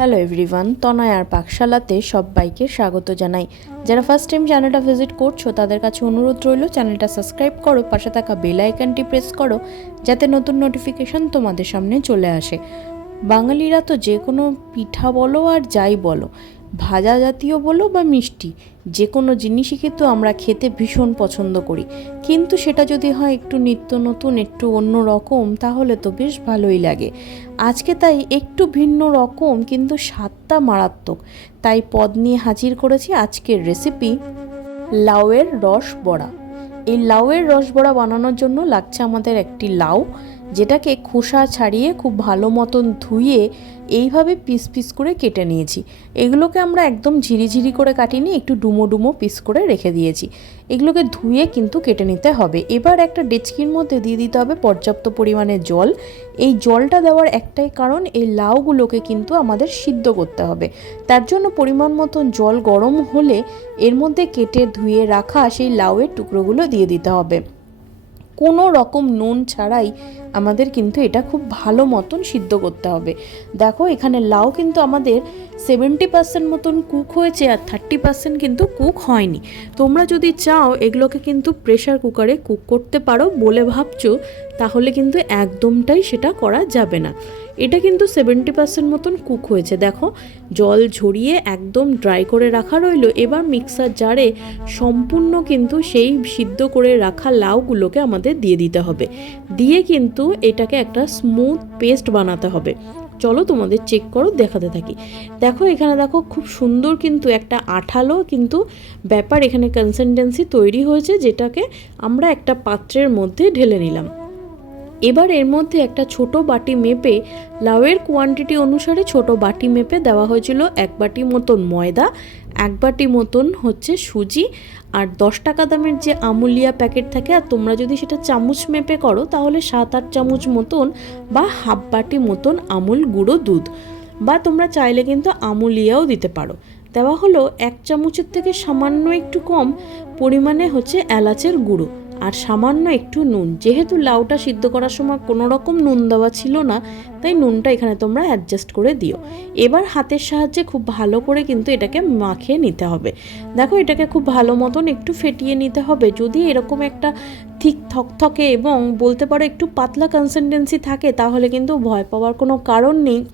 Hello everyone তনয় আর পাকশালাতে সবাইকে স্বাগত জানাই। যারা ফার্স্ট টাইম চ্যানেলটা ভিজিট করছ, তাদের কাছে অনুরোধ রইল চ্যানেলটা সাবস্ক্রাইব করো, পাশে থাকা বেল আইকনটি প্রেস করো, যাতে নতুন নোটিফিকেশন তোমাদের সামনে চলে আসে। বাঙালিরা তো যে কোনো পিঠা বলো আর যাই বলো ভাজা জাতীয় বলো বা মিষ্টি, যে কোনো জিনিসই কিন্তু আমরা খেতে ভীষণ পছন্দ করি। কিন্তু সেটা যদি হয় একটু নিত্য নতুন, একটু অন্য রকম, তাহলে তো বেশ ভালোই লাগে। আজকে তাই একটু ভিন্ন রকম, কিন্তু স্বাদটা মারাত্মক। তাই পদ নিয়ে হাজির করেছি আজকের রেসিপি লাউয়ের রস বড়া এই লাউয়ের রস বড়া বানানোর জন্য লাগছে আমাদের একটি লাউ। যেটাকে খোসা ছাড়িয়ে খুব ভালো মতন ধুয়ে এইভাবে পিস পিস করে কেটে নিয়েছি। এগুলোকে আমরা একদম ঝিরিঝিরি করে কাটিনি, একটু ডুমো ডুমো পিস করে রেখে দিয়েছি। এগুলোকে ধুয়ে কিন্তু কেটে নিতে হবে। এবার একটা ডেচকির মধ্যে দিয়ে দিতে হবে পর্যাপ্ত পরিমাণে জল। এই জলটা দেওয়ার একটাই কারণ, এই লাউগুলোকে কিন্তু আমাদের সিদ্ধ করতে হবে। তার জন্য পরিমাণ মতন জল গরম হলে এর মধ্যে কেটে ধুয়ে রাখা সেই লাউয়ের টুকরোগুলো দিয়ে দিতে হবে। কোনো রকম নুন ছাড়াই আমাদের কিন্তু এটা খুব ভালো মতন সিদ্ধ করতে হবে। দেখো, এখানে লাউ কিন্তু আমাদের সেভেন্টি পার্সেন্ট মতন কুক হয়েছে আর থার্টি পার্সেন্ট কিন্তু কুক হয়নি। তোমরা যদি চাও, এগুলোকে কিন্তু প্রেশার কুকারে কুক করতে পারো বলে ভাবছ, তাহলে কিন্তু একদমটাই সেটা করা যাবে না। এটা কিন্তু সেভেন্টি পার্সেন্ট মতন কুক হয়েছে। দেখো, জল ঝরিয়ে একদম ড্রাই করে রাখা রইল, এবার মিক্সার জারে সম্পূর্ণ কিন্তু সেই সিদ্ধ করে রাখা লাউগুলোকে আমাদের দিয়ে দিতে হবে। দিয়ে কিন্তু এটাকে একটা স্মুথ পেস্ট বানাতে হবে। চলো তোমাদের চেক করো, দেখাতে থাকি। দেখো, এখানে দেখো খুব সুন্দর কিন্তু একটা আঠালো কিন্তু ব্যাপার এখানে কনসিস্টেন্সি তৈরি হয়েছে, যেটাকে আমরা একটা পাত্রের মধ্যে ঢেলে নিলাম। এবার এর মধ্যে একটা ছোট বাটি মেপে লাউয়ের কোয়ান্টিটি অনুসারে ছোট বাটি মেপে দেওয়া হয়েছিল এক বাটি মতন ময়দা, এক বাটি মতন হচ্ছে সুজি আর দশ টাকা দামের যে আমুলিয়া প্যাকেট থাকে আর তোমরা যদি সেটা চামচ মেপে করো তাহলে সাত আট চামচ মতন বা হাফ বাটি মতন আমুল গুঁড়ো দুধ বা তোমরা চাইলে কিন্তু আমুলিয়াও দিতে পারো। দেওয়া হলো এক চামচের থেকে সামান্য একটু কম পরিমাণে হচ্ছে এলাচের গুঁড়ো। আর সামান্য একটু নুন। যেহেতু লাউটা সিদ্ধ করার সময় কোনো রকম নুন দেওয়া ছিল না, তাই নুনটা এখানে তোমরা অ্যাডজাস্ট করে দিও। এবার হাতের সাহায্যে খুব ভালো করে কিন্তু এটাকে মাখিয়ে নিতে হবে। দেখো, এটাকে খুব ভালো মতন একটু ফেটিয়ে নিতে হবে। যদি এরকম একটা ঠিক থকথকে এবং বলতে পারো একটু পাতলা কনসিস্টেন্সি থাকে, তাহলে কিন্তু ভয় পাওয়ার কোনো কারণ নেই।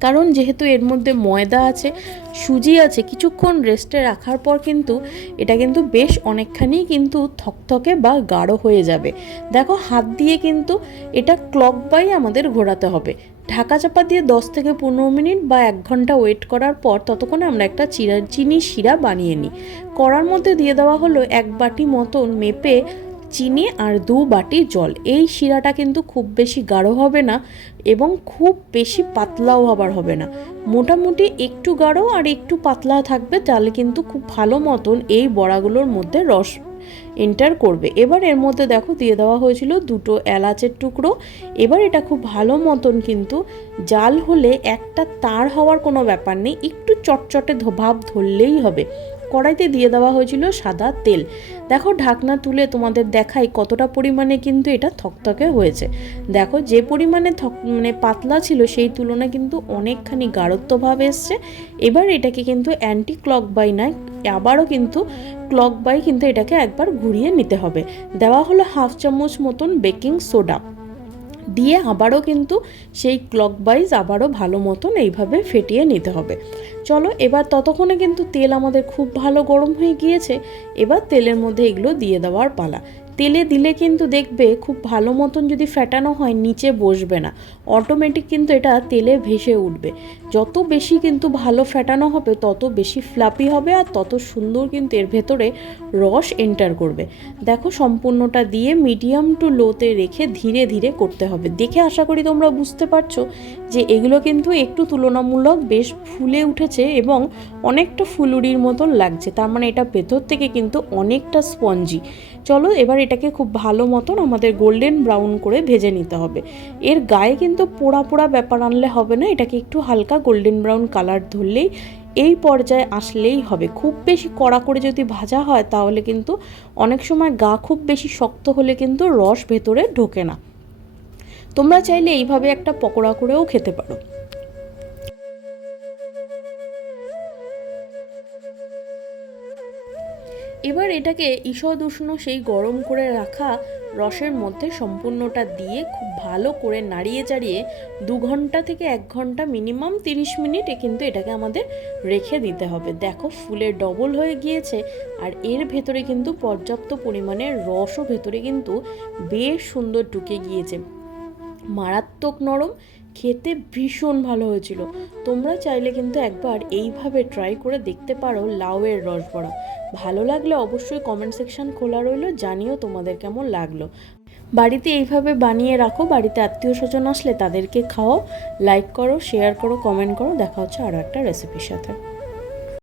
কারণ যেহেতু এর মধ্যে ময়দা আছে, সুজি আছে, কিছুক্ষণ রেস্টে রাখার পর কিন্তু এটা কিন্তু বেশ অনেকখানি কিন্তু থকথকে বা গাঢ় হয়ে যাবে। দেখো, হাত দিয়ে কিন্তু এটা ক্লক বাই আমাদের ঘোরাতে হবে। ঢাকা চাপা দিয়ে দশ থেকে পনেরো মিনিট বা এক ঘণ্টা ওয়েট করার পর ততক্ষণে আমরা একটা চিরা, চিনি শিরা বানিয়ে নিই। কড়ার মধ্যে দিয়ে দেওয়া হলো এক বাটি মতন মেপে চিনি আর দু বাটি জল। এই শিরাটা কিন্তু খুব বেশি গাঢ় হবে না এবং খুব বেশি পাতলাও হবার হবে না। মোটামুটি একটু গাঢ় আর একটু পাতলা থাকবে, তাহলে কিন্তু খুব ভালো মতন এই বড়াগুলোর মধ্যে রস এন্টার করবে। এবার এর মধ্যে দেখো, দিয়ে দেওয়া হয়েছিল দুটো এলাচের টুকরো। এবার এটা খুব ভালো মতন কিন্তু জাল হলে একটা তার হওয়ার কোনো ব্যাপার নেই, একটু চটচটে ভাব ধরলেই হবে। কড়াইতে দিয়ে দেওয়া হয়েছিল সাদা তেল। দেখো ঢাকনা তুলে তোমাদের দেখাই কতটা পরিমাণে কিন্তু এটা থকথকে হয়েছে। দেখো যে পরিমাণে থক মানে পাতলা ছিল সেই তুলনায় কিন্তু অনেকখানি গাঢ়ত্বভাব এসছে। এবার এটাকে কিন্তু অ্যান্টি ক্লক বাই নয় আবারও কিন্তু ক্লক বাই কিন্তু এটাকে একবার ঘুরিয়ে নিতে হবে। দেওয়া হলো হাফ চামচ মতন বেকিং সোডা দিয়ে আবারও কিন্তু সেই ক্লক ওয়াইজ আবারও ভালো মতন এইভাবে ফেটিয়ে নিতে হবে। চলো, এবার ততক্ষণে কিন্তু তেল আমাদের খুব ভালো গরম হয়ে গিয়েছে। এবার তেলের মধ্যে এগুলো দিয়ে দেওয়ার পালা। তেলে দিলে কিন্তু দেখবে খুব ভালো মতন যদি ফেটানো হয়, নিচে বসবে না। অটোমেটিক কিন্তু এটা তেলে ভেসে উঠবে। যত বেশি কিন্তু ভালো ফেটানো হবে, তত বেশি ফ্লাপি হবে আর তত সুন্দর কিন্তু এর ভেতরে রস এন্টার করবে। দেখো সম্পূর্ণটা দিয়ে মিডিয়াম টু লোতে রেখে ধীরে ধীরে করতে হবে। দেখে আশা করি তোমরা বুঝতে পারছ যে এগুলো কিন্তু একটু তুলনামূলক বেশ ফুলে উঠেছে এবং অনেকটা ফুলুরির মতন লাগছে। তার মানে এটা ভেতর থেকে কিন্তু অনেকটা স্পঞ্জি চলো এবার এটাকে খুব ভালো মতন আমাদের গোল্ডেন ব্রাউন করে ভেজে নিতে হবে। এর গায়ে কিন্তু পোড়া পোড়া ব্যাপার আনলে হবে না, এটাকে একটু হালকা গোল্ডেন ব্রাউন কালার ধরলেই এই পর্যায়ে আসলেই হবে। খুব বেশি কড়া করে যদি ভাজা হয়, তাহলে কিন্তু অনেক সময় গা খুব বেশি শক্ত হলে কিন্তু রস ভেতরে ঢোকে না। তোমরা চাইলে এইভাবে একটা পকোড়া করেও খেতে পারো। এবার এটাকে ঈষদ উষ্ণ সেই গরম করে রাখা রসের মধ্যে সম্পূর্ণটা দিয়ে খুব ভালো করে নাড়িয়ে চাড়িয়ে দু ঘণ্টা থেকে এক ঘণ্টা মিনিমাম তিরিশ মিনিট কিন্তু এটাকে আমাদের রেখে দিতে হবে। দেখো ফুলে ডবল হয়ে গিয়েছে আর এর ভেতরে কিন্তু পর্যাপ্ত পরিমাণে রসও ভেতরে কিন্তু বেশ সুন্দর ঢুকে গিয়েছে। মারাত্মক নরম, খেতে ভীষণ ভালো হয়েছিল। তোমরা চাইলে কিন্তু একবার এইভাবে ট্রাই করে দেখতে পারো লাউয়ের রস বড়া ভালো লাগলে অবশ্যই কমেন্ট সেকশন খোলা রইল, জানিও তোমাদের কেমন লাগল। বাড়িতে এইভাবে বানিয়ে রাখো, বাড়িতে আত্মীয় স্বজন আসলে তাদেরকে খাও লাইক করো শেয়ার করো কমেন্ট করো, দেখা হচ্ছে আরও একটা রেসিপির সাথে।